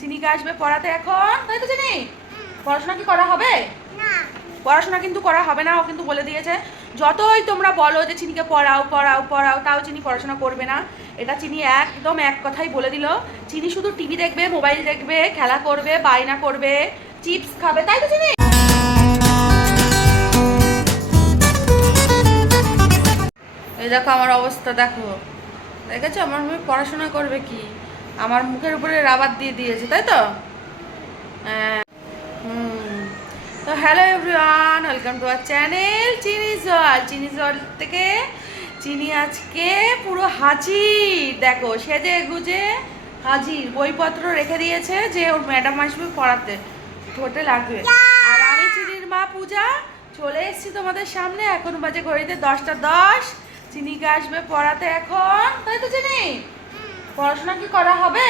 চিনিকে আসবে পড়াতে এখন। তাই তো চিনি? পড়াশোনা কি করা হবে? পড়াশোনা কিন্তু করা হবে না ও কিন্তু বলে দিয়েছে। যতই তোমরা বলো যে চিনিকে পড়াও পড়াও পড়াও তাও চিনি পড়াশোনা করবে না। এটা চিনি একদম এক কথাই বলে দিল। চিনি শুধু টিভি দেখবে মোবাইল দেখবে খেলা করবে বায়না করবে চিপস খাবে তাই তো চিনি? এই দেখো আমার অবস্থা দেখো। দেখেছ? আমার মেয়ে পড়াশোনা করবে কি? আমার মুখের উপরে রাবার দিয়ে দিয়েছে তাই তো? হ্যাঁ। হুম। তো hello everyone welcome to our channel চিনি জল। চিনি জল থেকে চিনি আজকে পুরো হাজির। দেখো সেজে গুজে হাজির। বইপত্র রেখে দিয়েছে যে ওর ম্যাডাম আসবে পড়াতে। ঠোঁটে লাগবে। আর আমি চিনির মা পূজা চলে এসেছি তোমাদের সামনে। এখন বাজে ঘড়িতে দশটা দশ। চিনিকে আসবে পড়াতে এখন? তাই তো চিনি? পড়াশোনা কি করা হবে?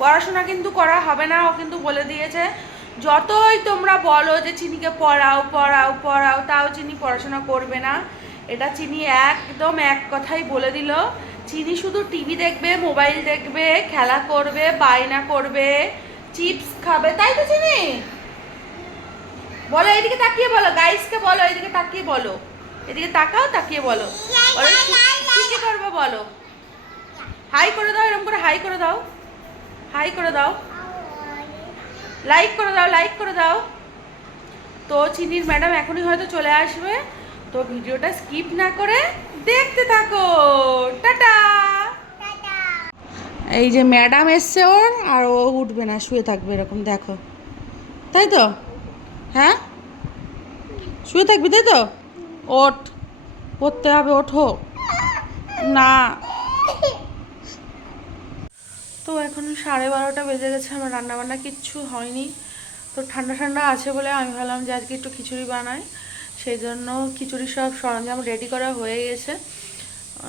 পড়াশোনা কিন্তু করা হবে না ও কিন্তু বলে দিয়েছে যতই তোমরা বলো যে চিনিকে পড়াও পড়াও পড়াও তাও চিনি পড়াশোনা করবে না। এটা চিনি একদম এক কথাই বলে দিল। চিনি শুধু টিভি দেখবে মোবাইল দেখবে খেলা করবে বায়না করবে চিপস খাবে তাই তো চিনি? বলো এদিকে তাকিয়ে বলো গাইসকে বলো এদিকে তাকিয়ে বলো। এদিকে তাকাও, তাকিয়ে বলো। কি করবে বলো? হাই করে দাও এরকম করে হাই করে দাও। হাই করে দাও। লাইক করে দাও, লাইক করে দাও। তো চিনির ম্যাডাম এখনই হয়তো চলে আসবে। তো ভিডিওটা স্কিপ না করে দেখতে থাকো। টাটা। এই যে ম্যাডাম এসছে ওর, আর ও উঠবে না, শুয়ে থাকবে এরকম, দেখো। তাই তো? হ্যাঁ? শুয়ে থাকবি, তাই তো? ওঠ, পড়তে হবে, ওঠো। না। তো এখন সাড়ে বারোটা বেজে গেছে, আমার রান্নাবান্না কিচ্ছু হয়নি। তো ঠান্ডা ঠান্ডা আছে বলে আমি ভাবলাম যে আজকে একটু খিচুড়ি বানাই। সেই জন্য খিচুড়ির সব সরঞ্জাম রেডি করা হয়ে গেছে।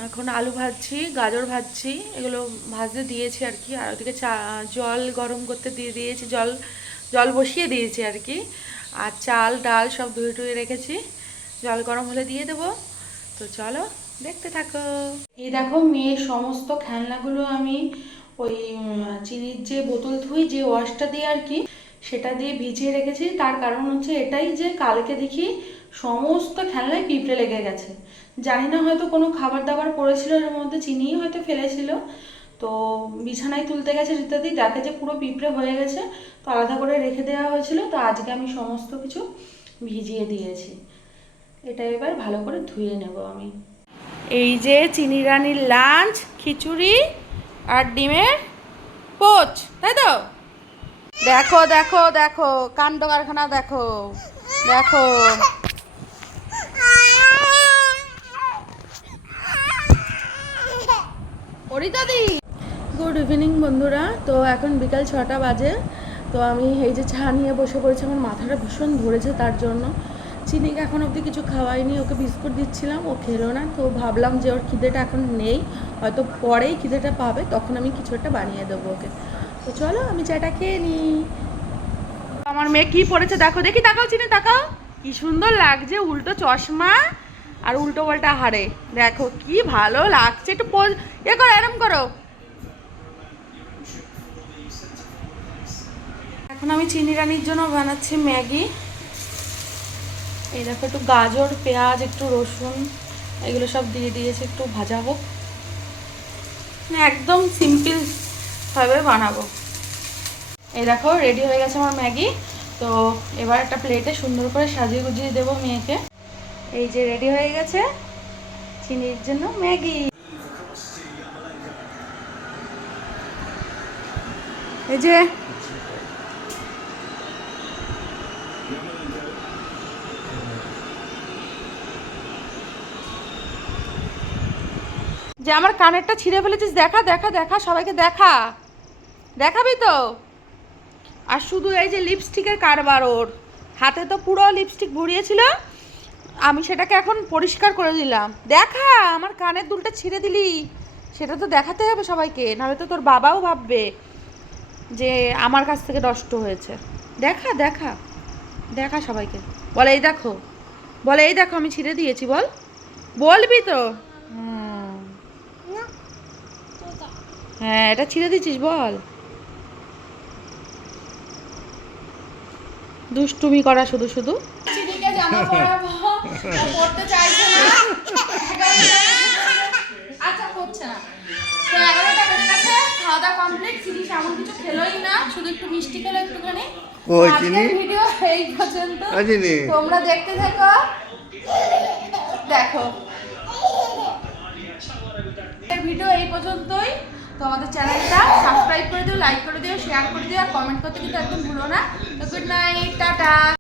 এখন আলু ভাজছি, গাজর ভাজছি, এগুলো ভাজতে দিয়েছি আর কি। আর ওদিকে চা, জল গরম করতে দিয়ে দিয়েছি, জল জল বসিয়ে দিয়েছি আর কি। আর চাল, ডাল সব ধুয়ে টুয়ে রেখেছি। জল গরম হলে দিয়ে দেবো। তো চলো, দেখতে থাকো। এই দেখো মেয়ের সমস্ত খেলনাগুলো আমি ওই চিনির যে বোতল ধুই, যে ওয়াশটা দিয়ে আর কি, সেটা দিয়ে ভিজিয়ে রেখেছি। তার কারণ হচ্ছে এটাই যে কালকে দেখি সমস্ত খেলনায় পিঁপড়ে লেগে গেছে। জানি না হয়তো কোনো খাবার দাবার পড়েছিল, এর মধ্যে চিনিই হয়তো ফেলেছিল। তো বিছানায় তুলতে গেছে ইত্যাদি দেখে যে পুরো পিঁপড়ে হয়ে গেছে। তো আলাদা করে রেখে দেওয়া হয়েছিল। তো আজকে আমি সমস্ত কিছু ভিজিয়ে দিয়েছি। এটা এবার ভালো করে ধুয়ে নেব আমি। এই যে চিনি রানির লাঞ্চ খিচুড়ি আর ডিমের পোচ তাই তো? দেখো দেখো দেখো কাণ্ড কারখানা দেখো দেখো। অরিতাদি! গুড ইভিনিং বন্ধুরা। তো এখন বিকাল ছটা বাজে। তো আমি এই যে চা নিয়ে বসে পড়েছি আমার মাথাটা ভীষণ ধরেছে তার জন্য। চিনিকে এখন অবধি কিছু খাওয়াইনি, ওকে বিস্কুট দিচ্ছিলাম, ও খেলো না, তো ভাবলাম যে ওর খিদেটা এখন নেই, হয়তো পরেই খিদেটা পাবে, তখন আমি কিছু একটা বানিয়ে দেবো ওকে। তো চলো আমি চাটা খেয়ে নিই আমার মেয়ে কি পড়েছে দেখো, দেখি তাকাও চিনি, তাকাও। কি সুন্দর লাগছে, উল্টো চশমা আর উল্টো পাল্টা হারে দেখো কি ভালো লাগছে, একটু এ করো, এরম করো। এখন আমি চিনি রানির জন্য বানাচ্ছি ম্যাগি। এই দেখো, একটু গাজর, পেঁয়াজ, একটু রসুন, এগুলো সব দিয়ে দিয়েছি, একটু ভাজা হোক। মানে একদম সিম্পল ভাবে বানাবো। এই দেখো রেডি হয়ে গেছে আমার ম্যাগি। তো এবার একটা প্লেটে সুন্দর করে সাজিয়ে গুজিয়ে দেবো মেয়েকে। এই যে রেডি হয়ে গেছে চিনির জন্য ম্যাগি। এই যে যে আমার কানেরটা ছিঁড়ে ফেলেছিস, দেখা দেখা দেখা, সবাইকে দেখা। দেখাবি তো? আর শুধু এই যে লিপস্টিকের কারবার ওর, হাতে তো পুরো লিপস্টিক ভরিয়েছিল, আমি সেটাকে এখন পরিষ্কার করে দিলাম। দেখা, আমার কানের দুলটা ছিঁড়ে দিলি। সেটা তো দেখাতে হবে সবাইকে, নাহলে তো তোর বাবাও ভাববে যে আমার কাছ থেকে নষ্ট হয়েছে। দেখা দেখা দেখা সবাইকে। বলে, এই দেখো, বলে, এই দেখো, আমি ছিঁড়ে দিয়েছি, বল। বলবি তো হুম। হ্যাঁ এটা ছিঁড়ে দিচ্ছিস বল। দুষ্টুমি করা শুধু শুধু। জামা পরাবো পড়তে চাইছে না আচ্ছা পড়ছে না। তো এগারোটা বেজে গেছে খাওয়া দাওয়া কমপ্লিট চিনি তেমন কিছু খেলোই না শুধু একটু মিষ্টি খেলো একটুখানি। ভিডিও এই পর্যন্ত। তোমরা দেখতে থাকো। দেখো। ভিডিও এই পর্যন্তই। তো আমাদের চ্যানেলটা সাবস্ক্রাইব করে দিও লাইক করে দিও শেয়ার করে দিও, আর কমেন্ট করতে কিন্তু একদম ভুলো না। তো গুড নাইট টাটা।